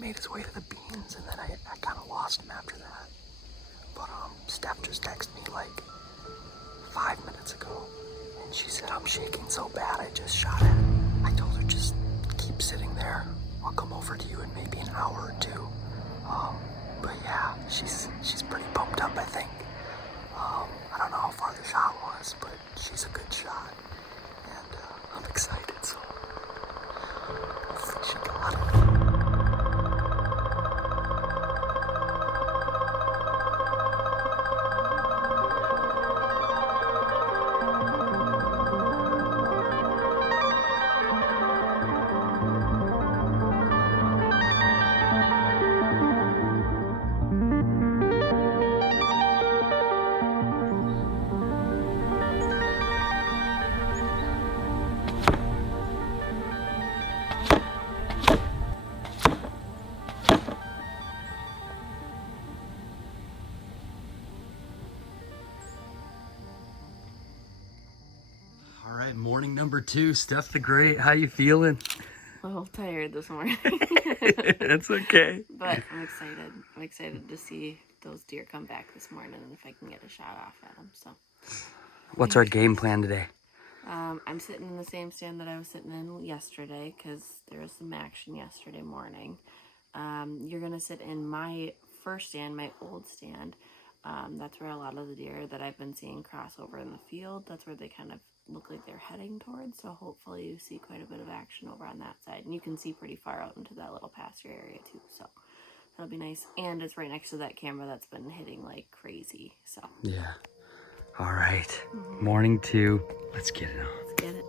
made his way to the beans, and then I kind of lost him after that. But Steph just texted me like 5 minutes ago, and she said, I'm shaking so bad I just shot it. I told her, just keep sitting there. I'll come over to you in maybe an hour or two. But yeah, she's pretty pumped up, I think. I don't know how far the shot was, but she's a good shot. And I'm excited, so hopefully she got it. All right, morning number 2, Steph the Great. How you feeling? A little tired this morning. That's okay. But I'm excited. I'm excited to see those deer come back this morning and if I can get a shot off at them. So, What's our game plan today? I'm sitting in the same stand that I was sitting in yesterday because there was some action yesterday morning. You're going to sit in my first stand, my old stand. That's where a lot of the deer that I've been seeing cross over in the field, that's where they kind of look like they're heading towards. So hopefully you see quite a bit of action over on that side. And you can see pretty far out into that little pasture area too. So that'll be nice. And it's right next to that camera that's been hitting like crazy. So Yeah. All right. Morning 2. Let's get it on. let's get it.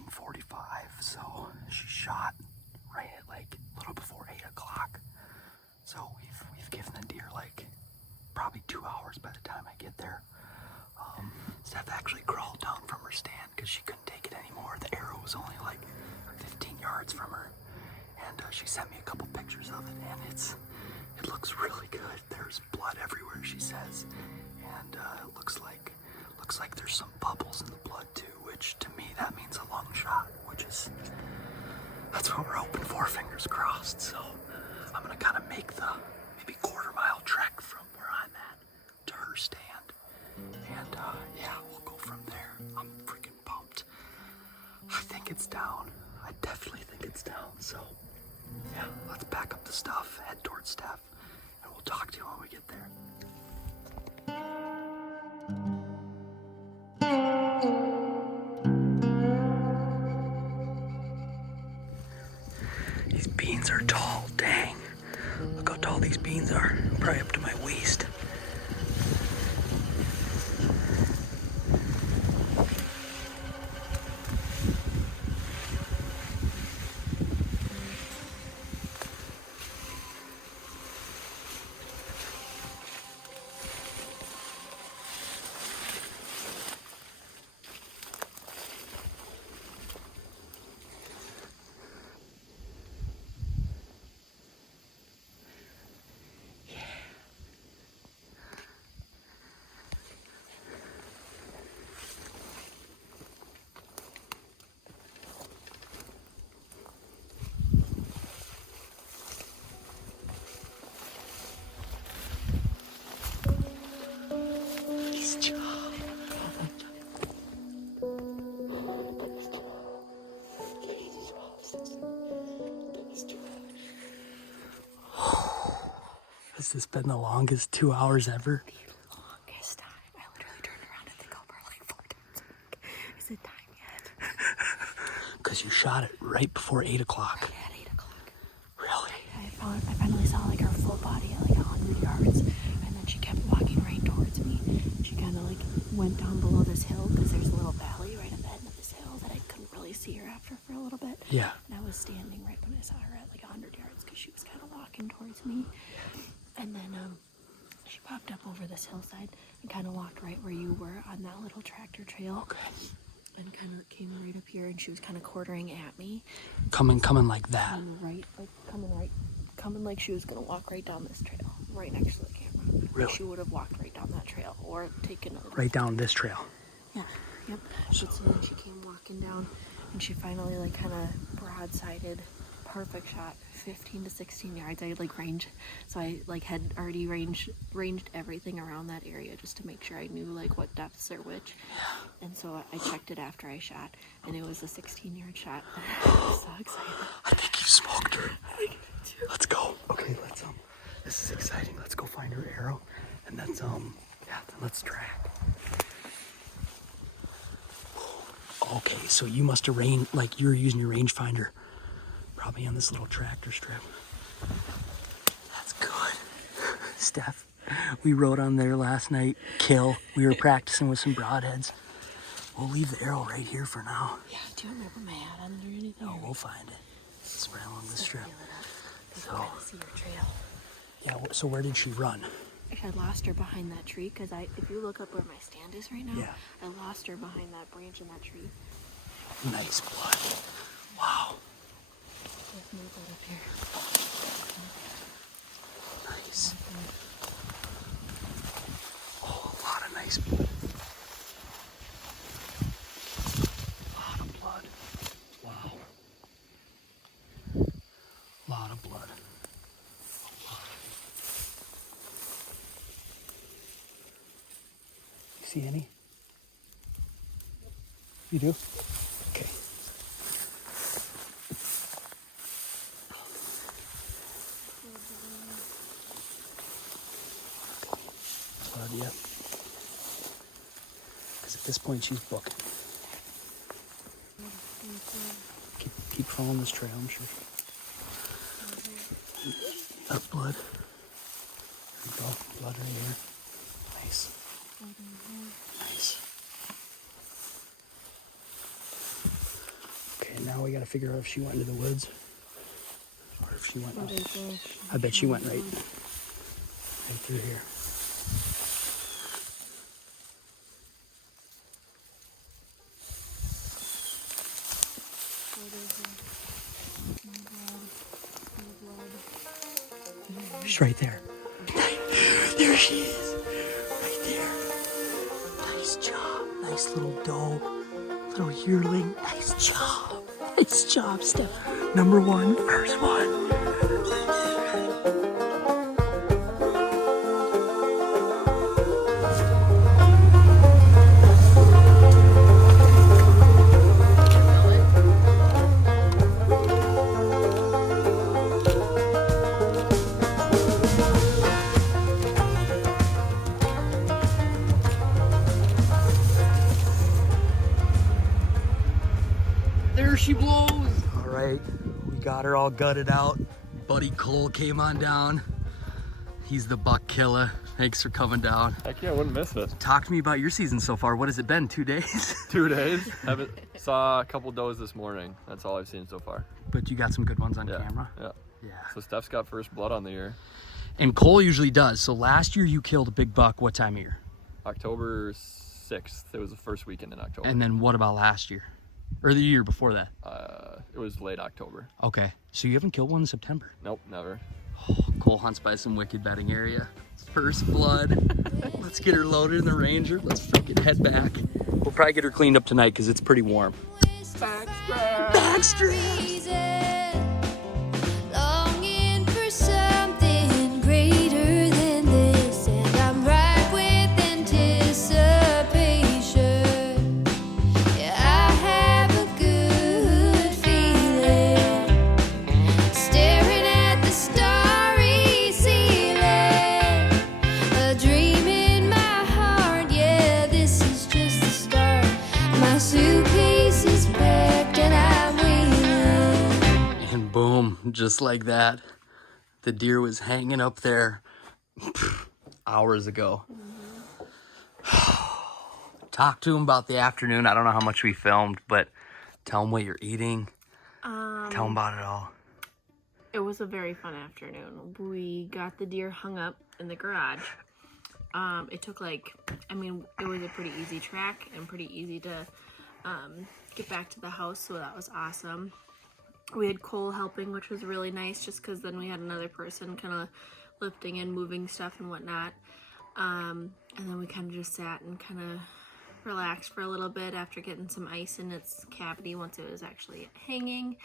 9:45, so she shot right at like a little before 8 o'clock. So we've given the deer like probably 2 hours by the time I get there. Steph actually crawled down from her stand because she couldn't take it anymore. The arrow was only like 15 yards from her, and she sent me a couple pictures of it, and it looks really good. There's blood everywhere, she says, and it looks like there's some bubbles in the blood too, which to me that means a lung shot, that's what we're hoping for, fingers crossed. So I'm gonna kind of make the maybe quarter-mile trek from where I'm at to her stand, and yeah, we'll go from there. I'm freaking pumped. I think it's down. I definitely think it's down. So yeah, let's pack up the stuff, head towards Steph, and we'll talk to you when we get there. These beans are tall, dang. Look how tall these beans are, probably up to my waist. Has this been the longest 2 hours ever? The longest time. I literally turned around at the GoPro like 4 times. Is it time yet? Because you shot it right before 8 o'clock. Right at 8 o'clock. Really? I finally saw like her full body at like 100 yards, and then she kept walking right towards me. She kind of like went down below this hill because there's a little valley right at the end of this hill that I couldn't really see her after for a little bit. Yeah. And I was standing right when I saw her at like 100 yards because she was kind of walking towards me. And then she popped up over this hillside and kind of walked right where you were on that little tractor trail. Okay. And kind of came right up here, and she was kind of quartering at me. Coming like that. Coming like she was gonna walk right down this trail, right next to the camera. Really? Like she would have walked right down that trail, or taken a Right down this trail. Yeah. Yep. So then she came walking down, and she finally like kind of broadsided. Perfect shot, 15 to 16 yards. I had like range, so I like had already ranged everything around that area just to make sure I knew like what depths are which. Yeah. And so I checked it after I shot, and it was a 16-yard shot. I was so excited. I think you smoked her. Let's go. Okay, this is exciting. Let's go find her arrow, and then let's track. Okay, so you must have you were using your rangefinder. Probably on this little tractor strip. That's good. Steph, we rode on there last night. Kill. We were practicing with some broadheads. We'll leave the arrow right here for now. Yeah, do you remember my hat on there or anything? No, we'll find it. It's right along this strip. So, I see your trail. Yeah, so where did she run? I lost her behind that tree, because if you look up where my stand is right now, Yeah. I lost her behind that branch in that tree. Nice blood. Wow. Let's move that up here. Nice. Oh, a lot of nice blood. A lot of blood. Wow. A lot of blood. You see any? You do? Okay. Yeah, because at this point she's booking. Keep following this trail, I'm sure. That blood. There we go. Blood right here. Nice. Nice. now we gotta figure out if she went into the woods or if she went. I bet she went right through here. She's right there. There she is. Right there. Nice job. Nice little doe. Little yearling. Nice job. Nice job, Steph. Number one. First one. There she blows. All right, we got her all gutted out. Buddy Cole came on down. He's the buck killer. Thanks for coming down. Heck yeah, I wouldn't miss it. Talk to me about your season so far. What has it been, 2 days? 2 days. Saw a couple does this morning. That's all I've seen so far. But you got some good ones on Yeah, camera. yeah. Yeah. So Steph's got first blood on the year. And Cole usually does. So last year you killed a big buck. What time of year? October 6th. It was the first weekend in October. And then what about last year? Or the year before that? It was late October. Okay. So you haven't killed one in September? Nope, never. Oh, Cole hunts by some wicked bedding area. First blood. Let's get her loaded in the Ranger. Let's freaking head back. We'll probably get her cleaned up tonight because it's pretty warm. Backstrap! Longing for something greater than this, and I'm right with anticipation. Yeah, I have a good feeling, staring at the starry ceiling, a dream in my heart. Yeah, this is just the start. My suitcase is packed and I'm wheeling. And boom, just like that, the deer was hanging up there hours ago. Talk to him about the afternoon. I don't know how much we filmed, but tell him what you're eating. Tell him about it all. It was a very fun afternoon. We got the deer hung up in the garage. It took it was a pretty easy track and pretty easy to get back to the house, so that was awesome. We had Cole helping, which was really nice, just because then we had another person kind of lifting and moving stuff and whatnot. And then we kind of just sat and kind of relaxed for a little bit after getting some ice in its cavity once it was actually hanging.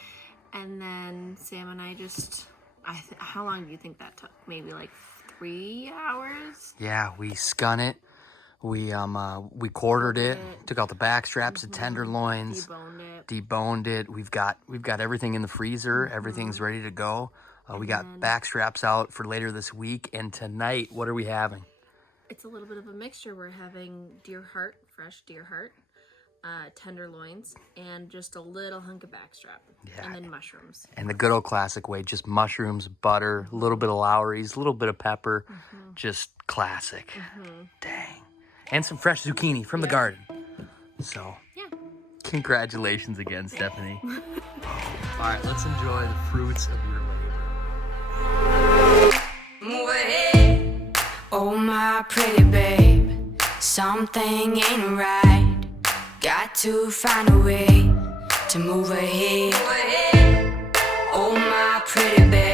And then Sam and I just, how long do you think that took? Maybe like 3 hours? Yeah, we skun it. We quartered it, took out the back straps, the tenderloins, deboned it. We've got everything in the freezer. Everything's ready to go. We got back straps out for later this week. And tonight, what are we having? It's a little bit of a mixture. We're having deer heart, fresh deer heart, tenderloins, and just a little hunk of backstrap, and then mushrooms. And the good old classic way, just mushrooms, butter, a little bit of Lowry's, a little bit of pepper, just classic. Dang. And some fresh zucchini from the garden. So, congratulations again, Stephanie. All right, let's enjoy the fruits of your labor. Move ahead, oh my pretty babe. Something ain't right. Got to find a way to move ahead. Oh my pretty babe.